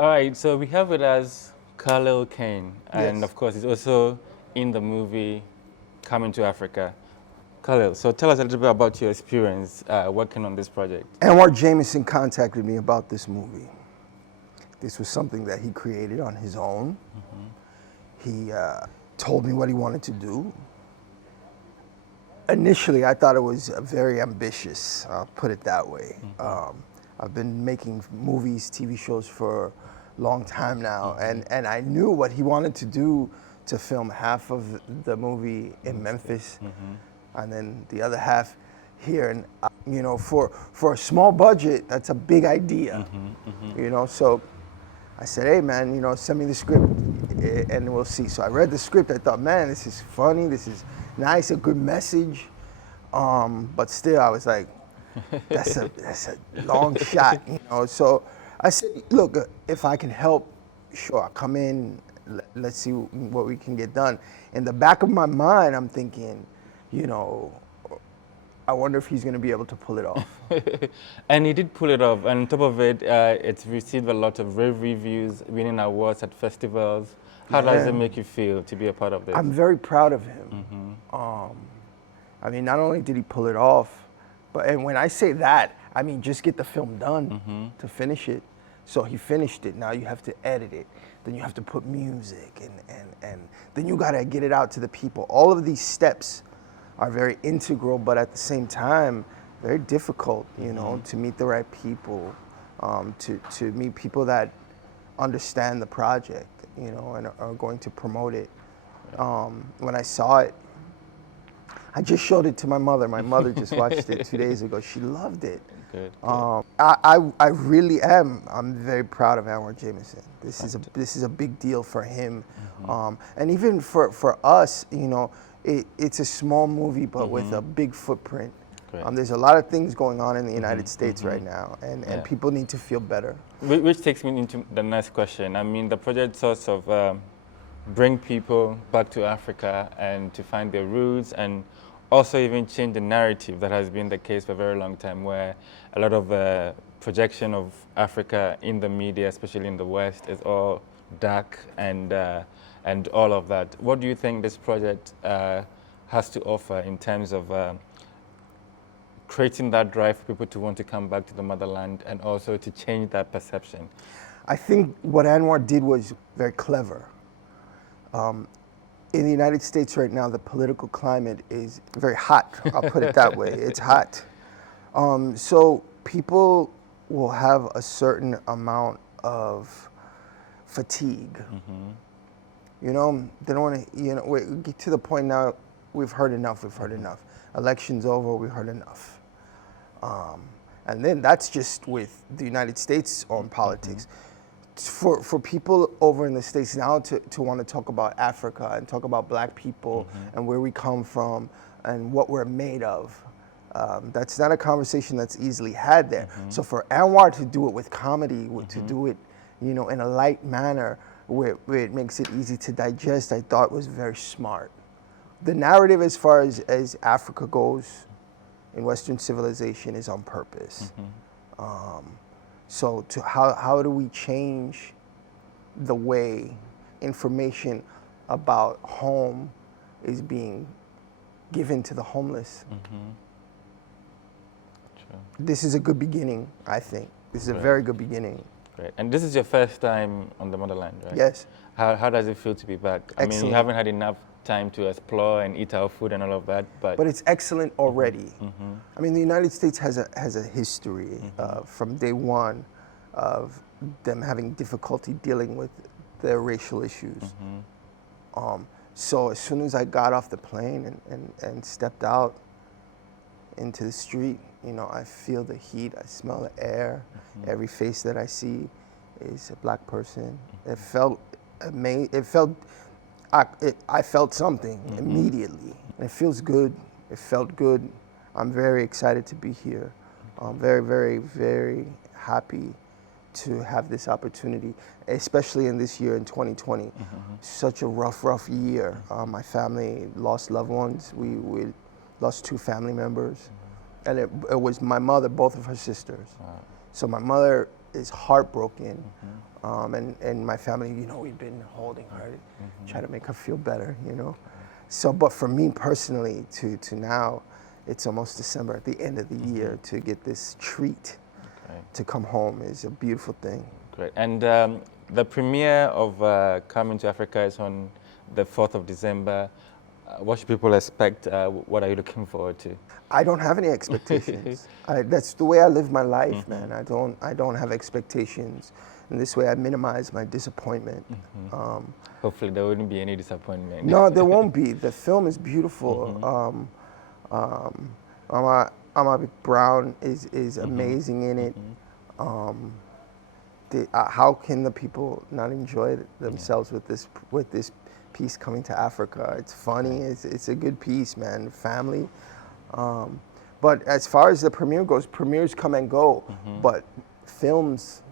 All right, so we have with us Khalil Kain, and Yes. of course, he's also in the movie Coming to Africa. Khalil, so tell us a little bit about your experience working on this project. Anwar Jameson contacted me about this movie. This was something that he created on his own. He told me what he wanted to do. Initially, I thought it was very ambitious, I'll put it that way. I've been making movies, TV shows for a long time now, and I knew what he wanted to do to film half of the movie in Memphis, and then the other half here. And you know, for a small budget, that's a big idea. You know, so I said, hey man, you know, send me the script and we'll see. So I read the script. I thought, man, this is funny. This is nice, a good message. But still, I was like, that's a long shot, you know. So I said, look, if I can help, sure, I'll come in. Let's see what we can get done. In the back of my mind, I'm thinking, you know, I wonder if he's going to be able to pull it off. And he did pull it off. And on top of it, it's received a lot of rave reviews, winning awards at festivals. How does it make you feel to be a part of this? I'm very proud of him. I mean, not only did he pull it off, and when I say that, I mean just get the film done to finish it. So he finished it. Now you have to edit it. Then you have to put music, and then you got to get it out to the people. All of these steps are very integral, but at the same time, very difficult, you know, to meet the right people, to meet people that understand the project, you know, and are going to promote it. When I saw it, I just showed it to my mother. My mother just watched it 2 days ago. She loved it. Good. I really am. I'm very proud of Anwar Jameson. This is a big deal for him, and even for us. You know, it's a small movie, but with a big footprint. There's a lot of things going on in the United States right now, and people need to feel better. Which takes me into the next question. I mean, the project sort of bring people back to Africa and to find their roots, and also even change the narrative that has been the case for a very long time, where a lot of projection of Africa in the media, especially in the West, is all dark and all of that. What do you think this project has to offer in terms of creating that drive for people to want to come back to the motherland and also to change that perception? I think what Anwar did was very clever. In the United States right now, the political climate is very hot. I'll put it that way. It's hot. So people will have a certain amount of fatigue. You know, they don't want to, you know, we get to the point now, we've heard enough, Election's over, we've heard enough. And then that's just with the United States on politics. For people over in the States now to want to talk about Africa and talk about black people and where we come from and what we're made of, that's not a conversation that's easily had there. So for Anwar to do it with comedy, to do it, you know, in a light manner where it makes it easy to digest, I thought was very smart. The narrative as far as Africa goes in Western civilization is on purpose. So how do we change the way information about home is being given to the homeless? This is a good beginning, I think. This is a very good beginning. Great. And this is your first time on the motherland, right? Yes. How does it feel to be back? I mean, you haven't had enough time to explore and eat our food and all of that, but it's excellent already. I mean, the United States has a history from day one of them having difficulty dealing with their racial issues. So as soon as I got off the plane and stepped out into the street, you know, I feel the heat, I smell the air. Every face that I see is a black person. It felt amazing. I felt something immediately. And it feels good. It felt good. I'm very excited to be here. I'm very, very, very happy to have this opportunity, especially in this year in 2020. Such a rough year. My family lost loved ones. We lost 2 family members. And it was my mother, both of her sisters. So my mother is heartbroken. And my family, you know, we've been holding her, try to make her feel better, you know. So, but for me personally, to now, it's almost December at the end of the year, to get this treat to come home is a beautiful thing. Great. And the premiere of Coming to Africa is on the 4th of December. What should people expect? What are you looking forward to? I don't have any expectations. That's the way I live my life, man. I don't have expectations. And this way I minimize my disappointment. Hopefully there wouldn't be any disappointment. No, there won't be. The film is beautiful. Ameyaw Brown is amazing in it. How can the people not enjoy themselves with this piece Coming to Africa? It's funny. It's a good piece, man. Family. But as far as the premiere goes, premieres come and go. But films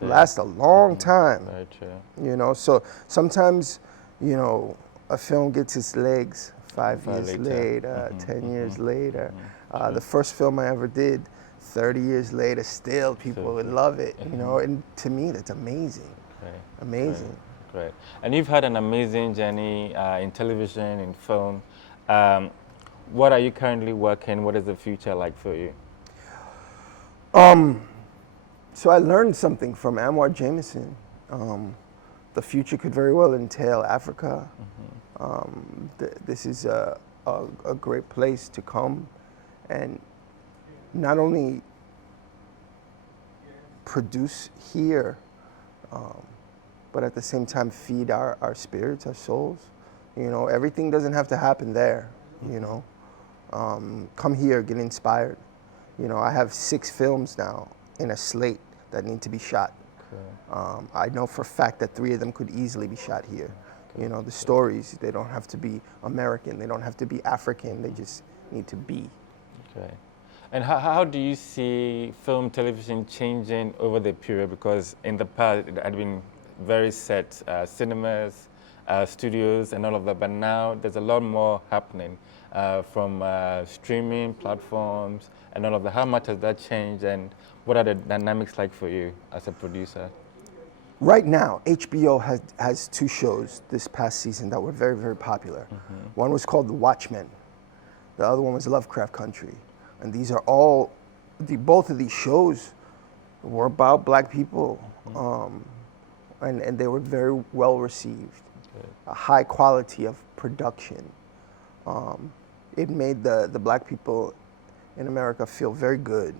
last a long time. Very true. You know, so sometimes, you know, a film gets its legs 5 years later, 10 years later. The first film I ever did, 30 years later, still people would love it, you know, and to me that's amazing. Amazing. Great. And you've had an amazing journey in television, in film. What are you currently working? What is the future like for you? So I learned something from Anwar Jameson. The future could very well entail Africa. This is a great place to come and not only produce here, but at the same time feed our spirits, our souls. You know, everything doesn't have to happen there, you know. Come here, get inspired. You know, I have 6 films now in a slate that need to be shot. I know for a fact that 3 of them could easily be shot here. You know, the stories, they don't have to be American, they don't have to be African, they just need to be. Okay. And how do you see film, television changing over the period? Because in the past it had been very set, cinemas, studios and all of that, but now there's a lot more happening from streaming platforms and all of that. How much has that changed, and what are the dynamics like for you as a producer? Right now, HBO has 2 shows this past season that were very, very popular. One was called The Watchmen. The other one was Lovecraft Country. And these are all, both of these shows were about Black people. And they were very well received. A high quality of production. It made the Black people in America feel very good,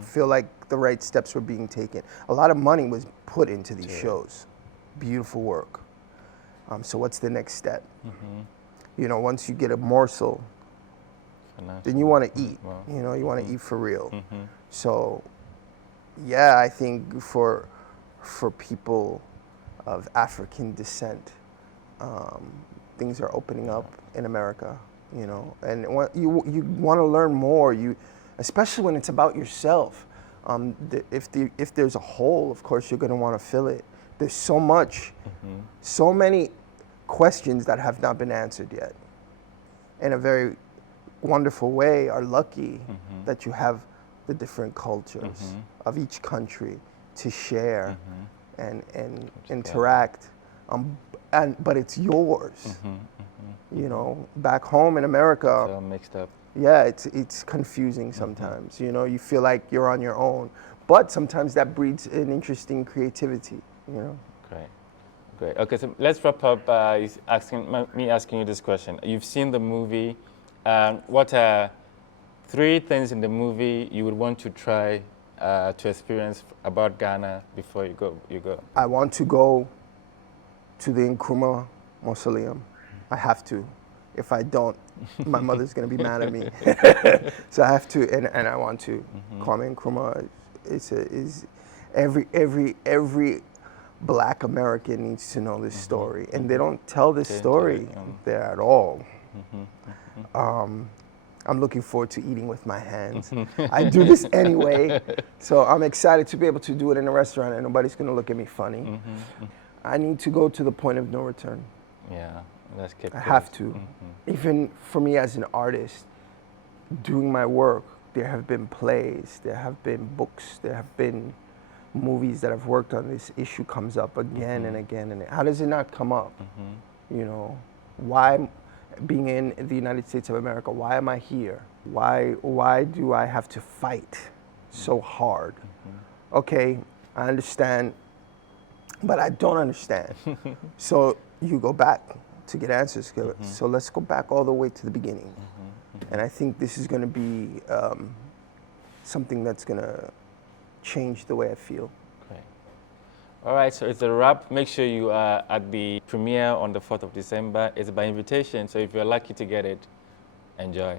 feel like the right steps were being taken. A lot of money was put into these shows. Beautiful work. So what's the next step? You know, once you get a morsel, then you want to eat. You know, you want to eat for real. So, yeah, I think for people of African descent, things are opening up in America. You know, and you want to learn more. Especially when it's about yourself. If there's a hole, of course you're going to want to fill it. There's so much, so many questions that have not been answered yet. In a very wonderful way, are lucky that you have the different cultures of each country to share and interact. But it's yours. You know, back home in America, it's all mixed up. Yeah, it's confusing sometimes. You know, you feel like you're on your own, but sometimes that breeds an interesting creativity. You know. Great. Okay, so let's wrap up. Me asking you this question. You've seen the movie. What are 3 things in the movie you would want to try to experience about Ghana before you go? I want to go to the Nkrumah Mausoleum. I have to. If I don't, my mother's gonna be mad at me. So I have to, and I want to. Kwame Nkrumah is every Black American needs to know this story, and they don't tell this story there at all. I'm looking forward to eating with my hands. I do this anyway, so I'm excited to be able to do it in a restaurant, and nobody's gonna look at me funny. I need to go to the point of no return. Yeah. I have to. Even for me as an artist, doing my work, there have been plays, there have been books, there have been movies that I've worked on, this issue comes up again and again and how does it not come up? You know, why, being in the United States of America, why am I here? Why do I have to fight so hard? Okay, I understand, but I don't understand. So you go back to get answers. So let's go back all the way to the beginning. And I think this is going to be something that's going to change the way I feel. Great. All right, so it's a wrap. Make sure you are at the premiere on the 4th of December. It's by invitation, so if you're lucky to get it, enjoy.